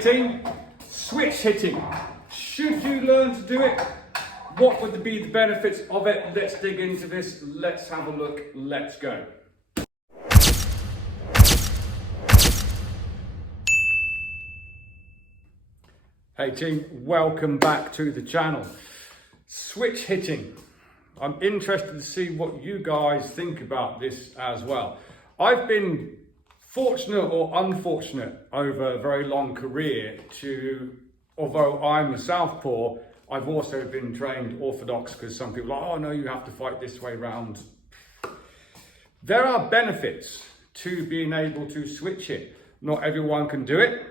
Hey team, switch hitting. Should you learn to do it? What would be the benefits of it? Let's dig into this. Let's have a look. Let's go. Hey team, welcome back to the channel. Switch hitting. I'm interested to see what you guys think about this as well. I've been fortunate or unfortunate over a very long career although I'm a southpaw, I've also been trained orthodox, because some people are like, oh no, you have to fight this way round. There are benefits to being able to switch hit. Not everyone can do it,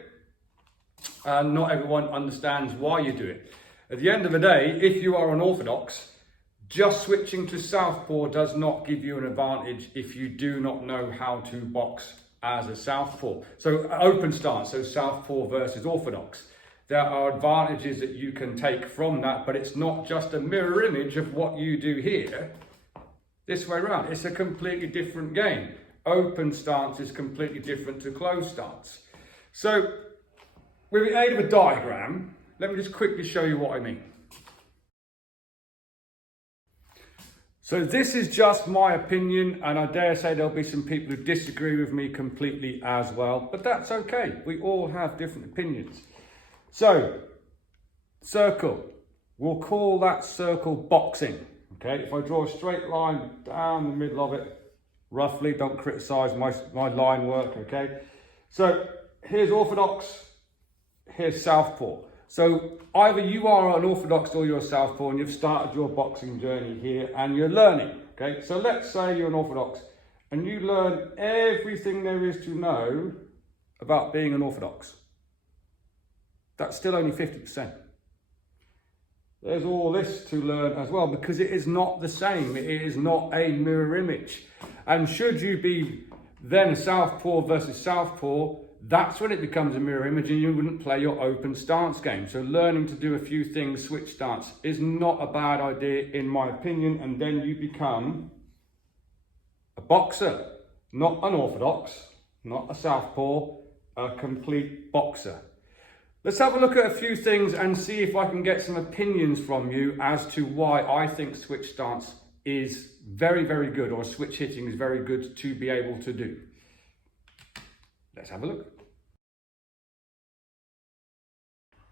and not everyone understands why you do it. At the end of the day, if you are an orthodox, just switching to southpaw does not give you an advantage if you do not know how to box as a southpaw. So open stance, so southpaw versus orthodox. There are advantages that you can take from that, but it's not just a mirror image of what you do here, this way around. It's a completely different game. Open stance is completely different to closed stance. So with the aid of a diagram, let me just quickly show you what I mean. So this is just my opinion, and I dare say there'll be some people who disagree with me completely as well, but that's okay. We all have different opinions. So, circle. We'll call that circle boxing. Okay, if I draw a straight line down the middle of it, roughly, don't criticize my line work, okay? So, here's orthodox, here's southpaw. So either you are an orthodox or you're a southpaw and you've started your boxing journey here and you're learning, okay? So let's say you're an orthodox and you learn everything there is to know about being an orthodox. That's still only 50%. There's all this to learn as well, because it is not the same. It is not a mirror image. And should you be then a southpaw versus southpaw, that's when it becomes a mirror image and you wouldn't play your open stance game. So learning to do a few things, switch stance, is not a bad idea in my opinion, and then you become a boxer, not an orthodox, not a southpaw, a complete boxer. Let's have a look at a few things and see if I can get some opinions from you as to why I think switch stance is very, very good, or switch hitting is very good to be able to do. Let's have a look.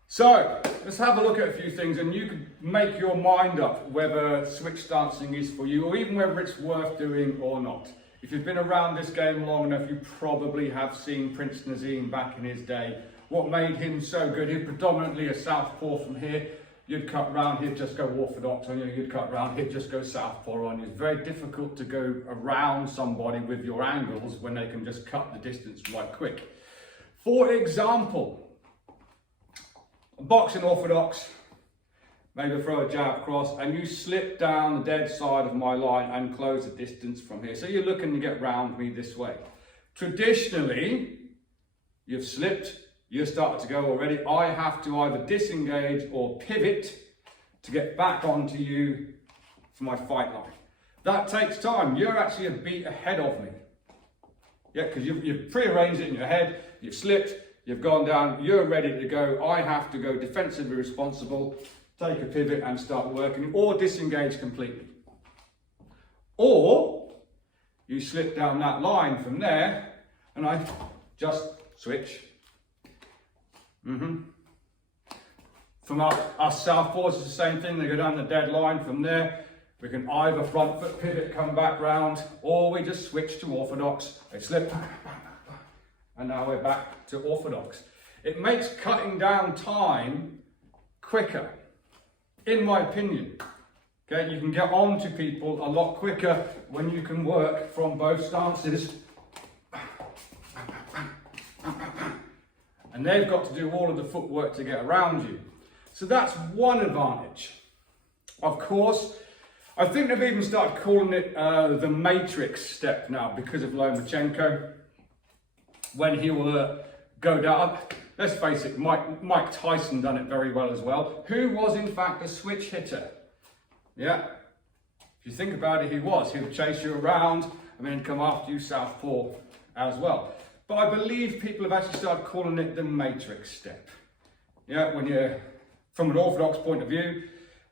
So, let's have a look at a few things, and you can make your mind up whether switch dancing is for you, or even whether it's worth doing or not. If you've been around this game long enough, you probably have seen Prince Nazim back in his day. What made him so good? He's predominantly a southpaw from here. You'd cut round, he'd just go orthodox on you. You'd cut round, he'd just go southpaw on you. It's very difficult to go around somebody with your angles when they can just cut the distance right quick. For example, boxing orthodox, maybe throw a jab across, and you slip down the dead side of my line and close the distance from here. So you're looking to get round me this way. Traditionally, you've slipped, you started to go already. I have to either disengage or pivot to get back onto you for my fight line. That takes time. You're actually a beat ahead of me. Yeah, because you've prearranged it in your head, you've slipped, you've gone down, you're ready to go. I have to go defensively responsible, take a pivot and start working, or disengage completely. Or you slip down that line from there and I just switch. From our southpaws, it's the same thing. They go down the dead line. From there, we can either front foot pivot, come back round, or we just switch to orthodox. They slip, and now we're back to orthodox. It makes cutting down time quicker, in my opinion. Okay, you can get on to people a lot quicker when you can work from both stances. And they've got to do all of the footwork to get around you. So that's one advantage. Of course, I think they've even started calling it the matrix step now because of Lomachenko. When he will go down, let's face it, Mike Tyson done it very well as well, who was in fact a switch hitter. Yeah, if you think about it, he would chase you around and then come after you southpaw as well. but I believe people have actually started calling it the matrix step. Yeah, when you're from an orthodox point of view,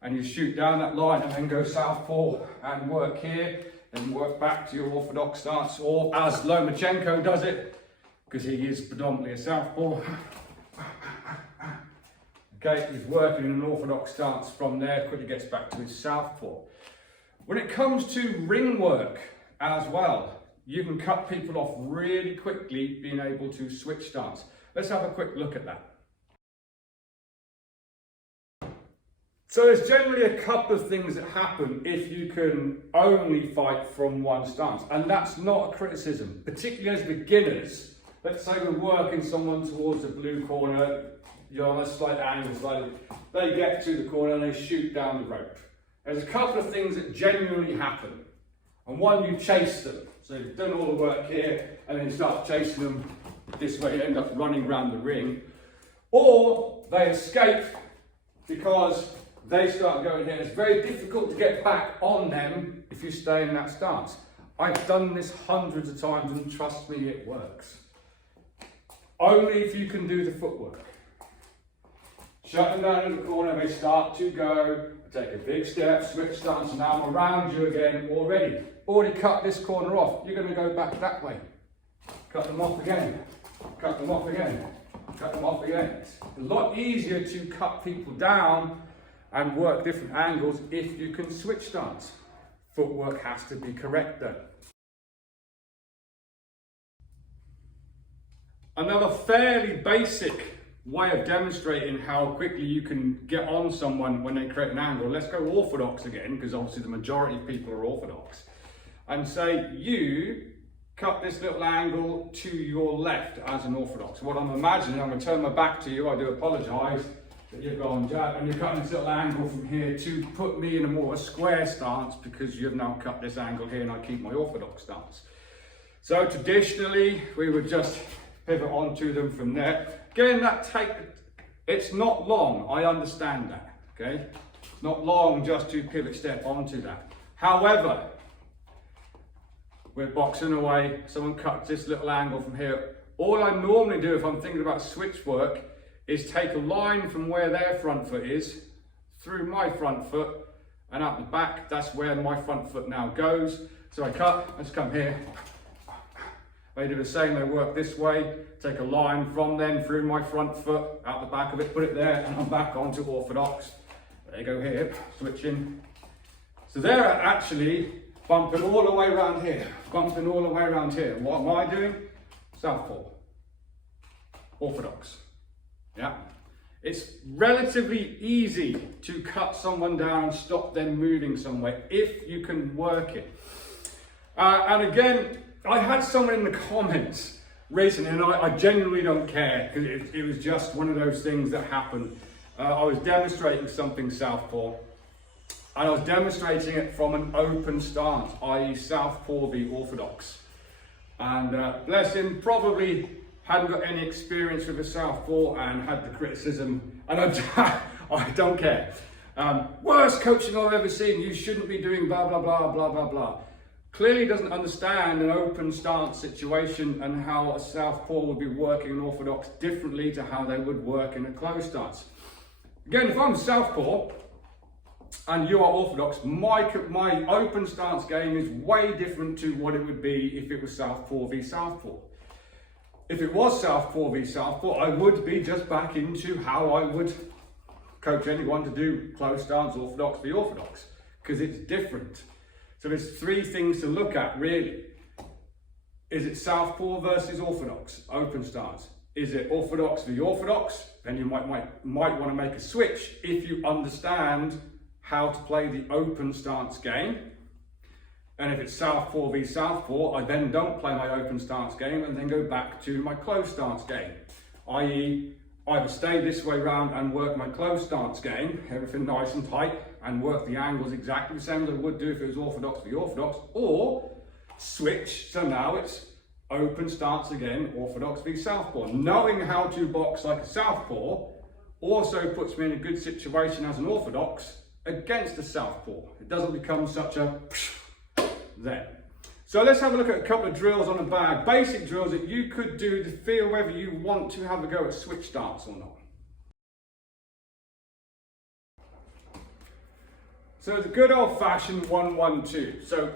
and you shoot down that line and then go southpaw and work here, then work back to your orthodox stance, or as Lomachenko does it, because he is predominantly a southpaw. Okay, he's working in an orthodox stance from there, quickly gets back to his southpaw. When it comes to ring work as well, you can cut people off really quickly being able to switch stance. Let's have a quick look at that. So there's generally a couple of things that happen if you can only fight from one stance, and that's not a criticism, particularly as beginners. Let's say we're working someone towards the blue corner, you're on a slight angle, slightly. They get to the corner and they shoot down the rope. There's a couple of things that genuinely happen, and one, you chase them. So you've done all the work here, and then you start chasing them this way, you end up running around the ring, or they escape because they start going here. It's very difficult to get back on them if you stay in that stance. I've done this hundreds of times, and trust me, it works. Only if you can do the footwork. Shut them down in the corner, they start to go, take a big step, switch stance, and now I'm around you again already. Already cut this corner off, you're going to go back that way. Cut them off again, cut them off again, cut them off again. It's a lot easier to cut people down and work different angles if you can switch stance. Footwork has to be correct though. Another fairly basic way of demonstrating how quickly you can get on someone when they create an angle. Let's go orthodox again, because obviously the majority of people are orthodox. And say you cut this little angle to your left as an orthodox. What I'm imagining, I'm going to turn my back to you, I do apologise. You've gone jab, and you're cutting this little angle from here to put me in a more square stance, because you've now cut this angle here and I keep my orthodox stance. So traditionally we would just pivot onto them from there. Again, it's not long, I understand that, okay? It's not long just to pivot step onto that. However, we're boxing away, someone cuts this little angle from here. All I normally do if I'm thinking about switch work is take a line from where their front foot is, through my front foot, and out the back, that's where my front foot now goes. So I cut, let's come here. They do the same, they work this way, take a line from them through my front foot, out the back of it, put it there, and I'm back onto orthodox. There you go here, switching. So they're actually bumping all the way around here, bumping all the way around here. What am I doing? Southpaw, orthodox. Yeah, it's relatively easy to cut someone down and stop them moving somewhere if you can work it. And again, I had someone in the comments recently, and I genuinely don't care, because it was just one of those things that happened. I was demonstrating something southpaw, and I was demonstrating it from an open stance, i.e. southpaw v orthodox. And bless him, probably hadn't got any experience with a southpaw and had the criticism, and I don't care. Worst coaching I've ever seen, you shouldn't be doing blah, blah, blah, blah, blah, blah. Clearly doesn't understand an open stance situation and how a southpaw would be working in orthodox differently to how they would work in a closed stance. Again, if I'm southpaw and you are orthodox, my open stance game is way different to what it would be if it was southpaw v southpaw. If it was southpaw v southpaw, I would be just back into how I would coach anyone to do closed stance, orthodox v orthodox, because it's different. So there's three things to look at really. Is it southpaw versus orthodox, open stance? Is it orthodox v orthodox? Then you might want to make a switch if you understand how to play the open stance game. And if it's southpaw v southpaw, I then don't play my open stance game and then go back to my closed stance game. I.e., either stay this way round and work my closed stance game, everything nice and tight, and work the angles exactly the same as I would do if it was orthodox v orthodox, or switch, so now it's open stance again, orthodox v southpaw. Knowing how to box like a southpaw also puts me in a good situation as an orthodox against a southpaw. It doesn't become such a then. So let's have a look at a couple of drills on a bag, basic drills that you could do to feel whether you want to have a go at switch starts or not. So it's a good old-fashioned 1-1-2. So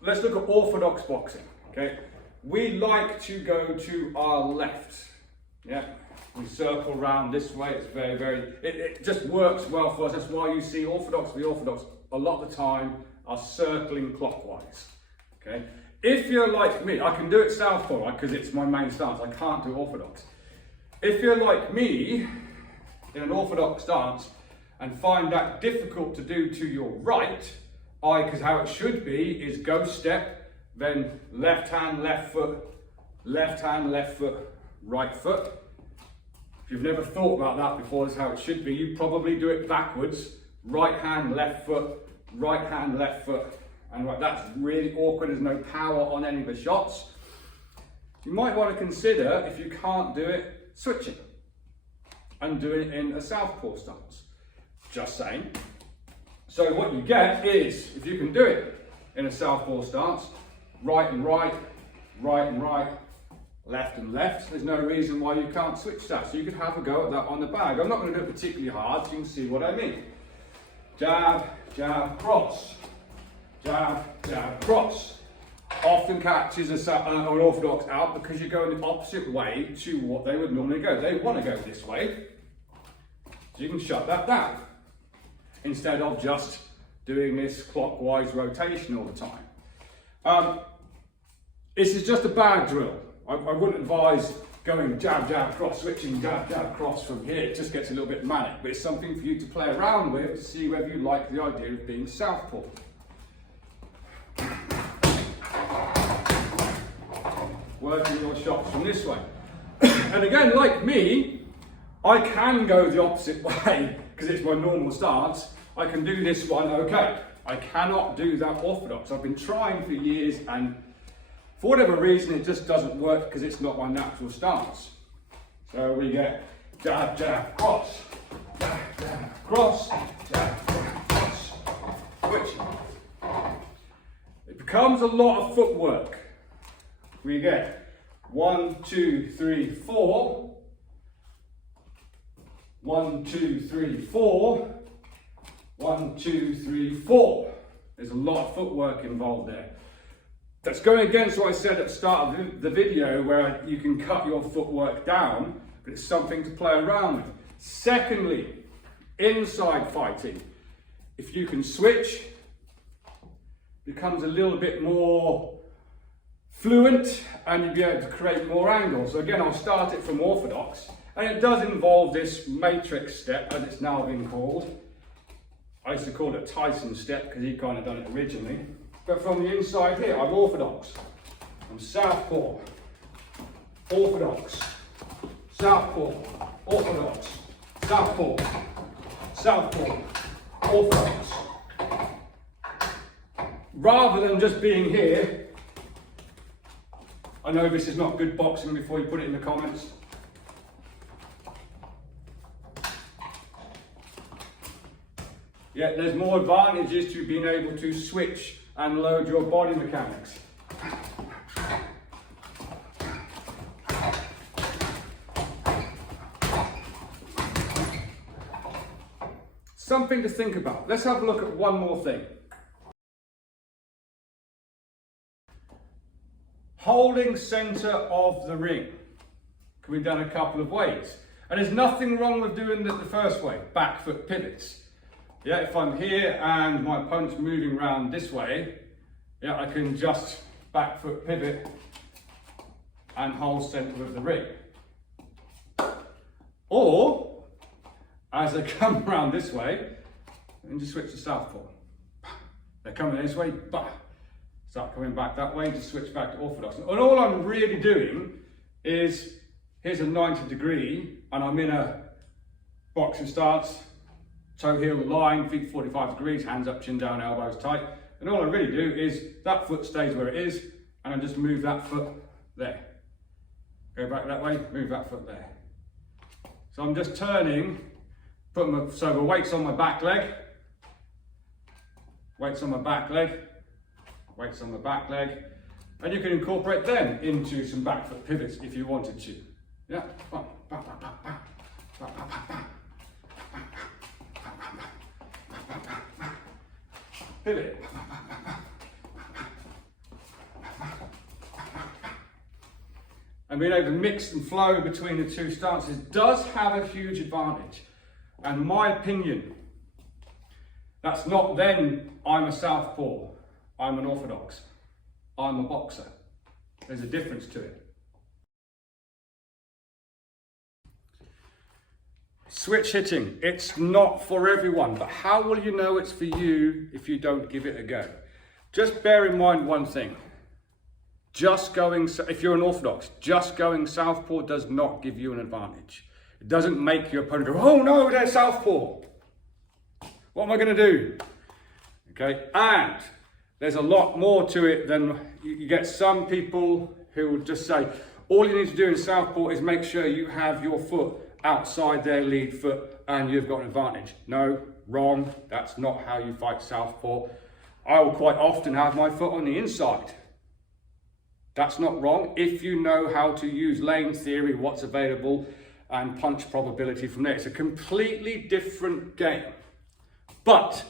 let's look at orthodox boxing, okay? We like to go to our left, yeah? We circle around this way, it's it just works well for us. That's why you see the orthodox a lot of the time are circling clockwise, okay? If you're like me, I can do it southpaw because it's my main stance, I can't do orthodox. If you're like me, in an orthodox stance, and find that difficult to do to your right, because how it should be is go step, then left hand, left foot, right foot. If you've never thought about that before, that's how it should be. You probably do it backwards, right hand, left foot, and right. That's really awkward, there's no power on any of the shots. You might want to consider, if you can't do it, switching and doing it in a southpaw stance. Just saying. So what you get is, if you can do it in a southpaw stance, right and right, left and left, there's no reason why you can't switch that. So you could have a go at that on the bag. I'm not going to do it particularly hard, so you can see what I mean. Jab, jab, cross. Jab, jab, cross. Often catches an orthodox out because you're going the opposite way to what they would normally go. They want to go this way, so you can shut that down, instead of just doing this clockwise rotation all the time. This is just a bag drill. I wouldn't advise going jab, jab, cross, switching jab, jab, cross from here. It just gets a little bit manic, but it's something for you to play around with to see whether you like the idea of being southpaw. Working your shots from this way. And again, like me, I can go the opposite way because it's my normal stance. I can do this one okay. I cannot do that orthodox. I've been trying for years and for whatever reason it just doesn't work because it's not my natural stance. So we get jab, jab, cross, jab, jab, cross, jab, jab, cross, switch. It becomes a lot of footwork. We get 1, 2, 3, 4. 1, 2, 3, 4. 1, 2, 3, 4. There's a lot of footwork involved there. That's going against what I said at the start of the video, where you can cut your footwork down, but it's something to play around with. Secondly, inside fighting. If you can switch, it becomes a little bit more fluent and you'll be able to create more angles. So again, I'll start it from orthodox, and it does involve this matrix step, as it's now been called. I used to call it Tyson step because he kind of done it originally. But from the inside here, I'm orthodox. I'm southpaw, orthodox, southpaw, orthodox, southpaw, southpaw, orthodox. Rather than just being here, I know this is not good boxing before you put it in the comments. Yeah, there's more advantages to being able to switch and load your body mechanics. Something to think about. Let's have a look at one more thing. Holding centre of the ring can be done a couple of ways. And there's nothing wrong with doing it the first way, back foot pivots. Yeah, if I'm here and my opponent's moving around this way, yeah, I can just back foot pivot and hold centre of the ring. Or, as I come around this way, and just switch to southpaw. They're coming this way, bah. Start coming back that way, just switch back to orthodox. And all I'm really doing is, here's a 90 degree, and I'm in a boxing stance, toe heel line, feet 45 degrees, hands up, chin down, elbows tight. And all I really do is, that foot stays where it is, and I just move that foot there. Go back that way, move that foot there. So I'm just turning, so the weight's on my back leg, weights on the back leg, and you can incorporate them into some back foot pivots if you wanted to. Yeah. Pivot. And being able to mix and flow between the two stances does have a huge advantage. And my opinion, that's not then I'm a southpaw, I'm an orthodox, I'm a boxer. There's a difference to it. Switch hitting, it's not for everyone, but how will you know it's for you if you don't give it a go? Just bear in mind one thing. If you're an orthodox, just going southpaw does not give you an advantage. It doesn't make your opponent go, oh no, they're southpaw. What am I going to do? Okay, and there's a lot more to it than you get some people who will just say, all you need to do in southpaw is make sure you have your foot outside their lead foot and you've got an advantage. No, wrong. That's not how you fight southpaw. I will quite often have my foot on the inside. That's not wrong if you know how to use lane theory, what's available, and punch probability from there. It's a completely different game. But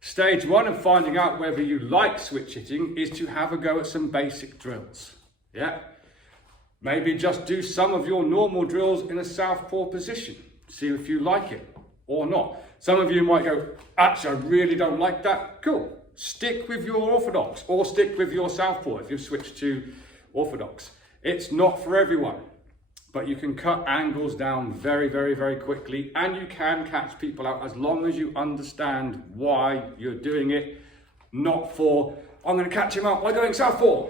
stage one of finding out whether you like switch hitting is to have a go at some basic drills. Yeah? Maybe just do some of your normal drills in a southpaw position. See if you like it or not. Some of you might go, actually, I really don't like that. Cool. Stick with your orthodox or stick with your southpaw if you've switched to orthodox. It's not for everyone, but you can cut angles down very, very, very quickly, and you can catch people out as long as you understand why you're doing it. Not for, I'm going to catch him out by going southpaw.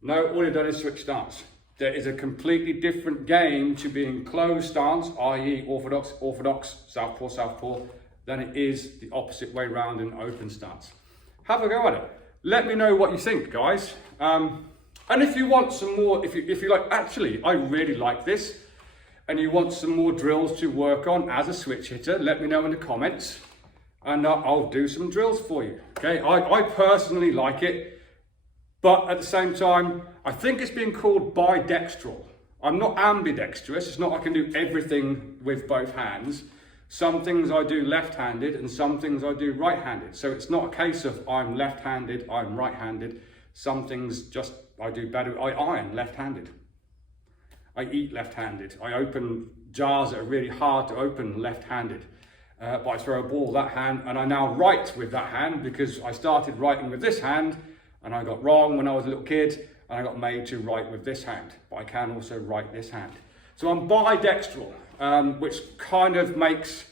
No, all you've done is switch stance. There is a completely different game to being closed stance, i.e. orthodox, orthodox, southpaw, southpaw, than it is the opposite way round in open stance. Have a go at it. Let me know what you think, guys. And if you want some more, if you like, actually, I really like this, and you want some more drills to work on as a switch hitter, let me know in the comments, and I'll do some drills for you. Okay, I personally like it, but at the same time, I think it's being called bidextral. I'm not ambidextrous. It's not I can do everything with both hands. Some things I do left-handed and some things I do right-handed. So it's not a case of I'm left-handed, I'm right-handed. Some things just I do better. I iron left-handed. I eat left-handed. I open jars that are really hard to open left-handed. But I throw a ball that hand, and I now write with that hand because I started writing with this hand and I got wrong when I was a little kid and I got made to write with this hand. But I can also write this hand. So I'm bidextral. Which kind of makes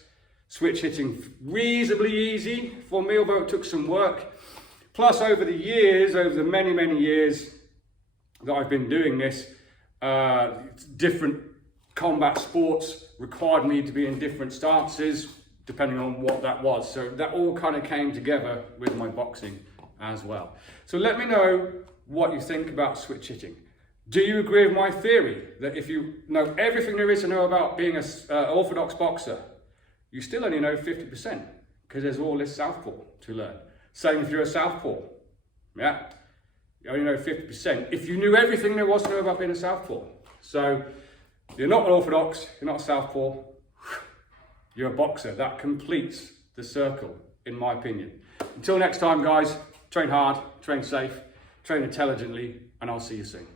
switch hitting reasonably easy for me, although it took some work. Plus, over the years, over the many, many years that I've been doing this, different combat sports required me to be in different stances, depending on what that was. So that all kind of came together with my boxing as well. So let me know what you think about switch hitting. Do you agree with my theory that if you know everything there is to know about being an orthodox boxer, you still only know 50% because there's all this southpaw to learn? Same if you're a southpaw, yeah? You only know 50%. If you knew everything there was to know about being a southpaw. So you're not an orthodox, you're not a southpaw, you're a boxer. That completes the circle, in my opinion. Until next time, guys, train hard, train safe, train intelligently, and I'll see you soon.